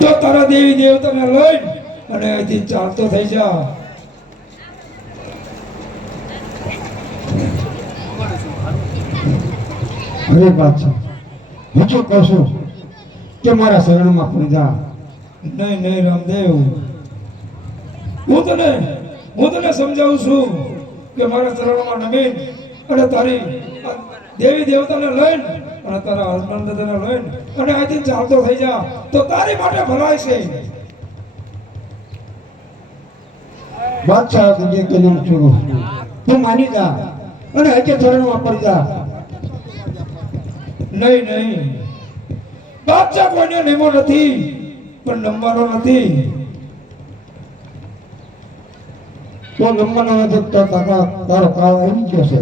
તો તારા દેવી દેવતાને લઈને અને અહીંથી ચાલતો થઈ જા. અરે બાદશાહ, હું તો કહું છું કે મારા શરણમાં પડી જા. નહીં નહીં રામદેવ, હું તને સમજાવું છું કે મારા ચરણોમાં નમીન અને તારી દેવી દેવતાને લઈને અને તારા હસબન્ડ દાદાને લઈને અને અહીંથી ચાલતો થઈ જા તો તારી માટે ભલાઈ છે. બાદશાહ તુજે કલમ છોડો, તું માની જા અને હજે ચરણમાં પડી જા. નહીં નહીં, બાદશાહ કોઈને નિમો નથી પણ નમવાનો નથી. તો નંબરનો નથી તો તારો કાળ આવી ગયો છે.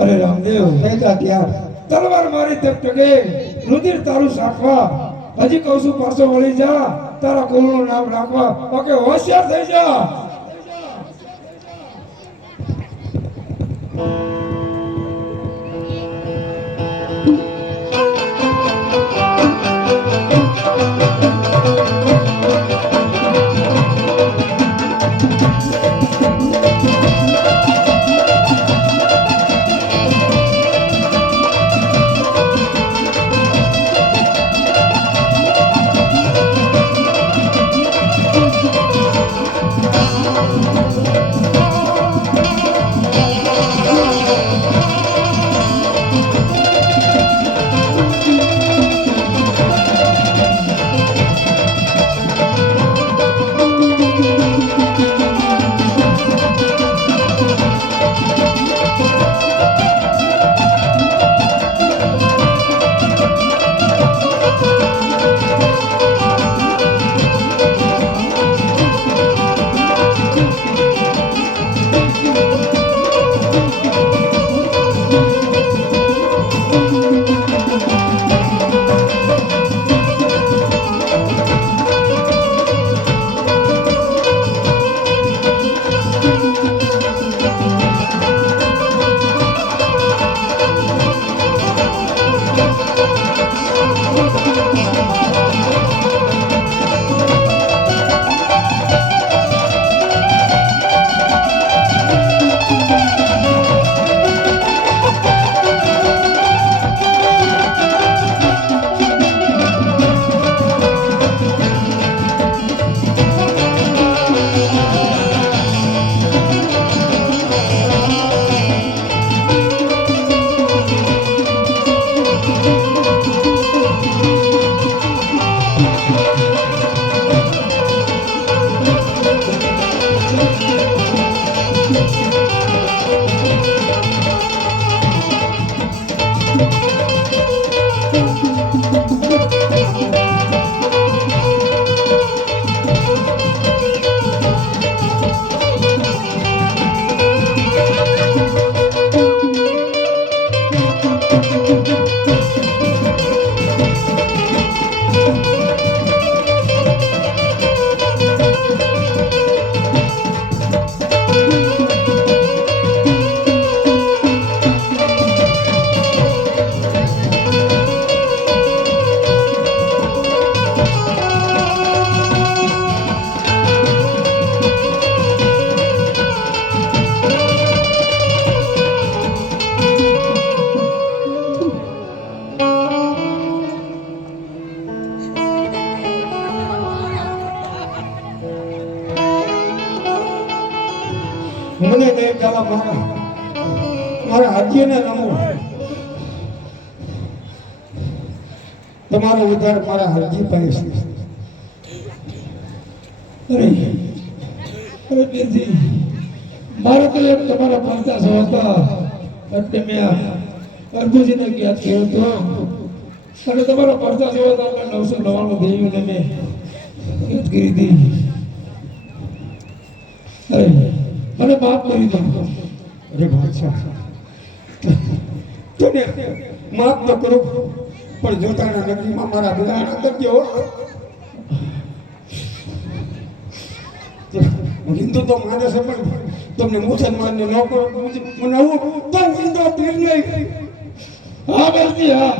અરે રામદેવ, થઈ જા ત્યાર. તલવાર મારી ટકે રુધિર તારું સાખવા. હજી કહું છું પાછો વળી જા, તારા કુળનું નામ રાખવા. ઓકે, હોશિયાર થઈ જા. મને નહીં જવા મારા હાથીને નમો. તમારો ઉધાર મારા હાજી પાસે છે. અરે બેજી, મારે તો એક તમારા 50 હતા એટલે મેં અર્જુનજીને યાદ કર્યો હતો અને તમારા 50 હતા એટલે 999 દેવીને મેં યાદ કરી હતી. અરે મને માફ કરી દો. અરે બાદશાહ, તને માફ તો કરું પણ જોતાના નગરીમાં મારા બિરાણા કરજો. હિન્દુ તો માને છે પણ તમને મુસલમાનને ન કરો મને આવું તો હિન્દુ પીર નહીં. હા બેનજી, હા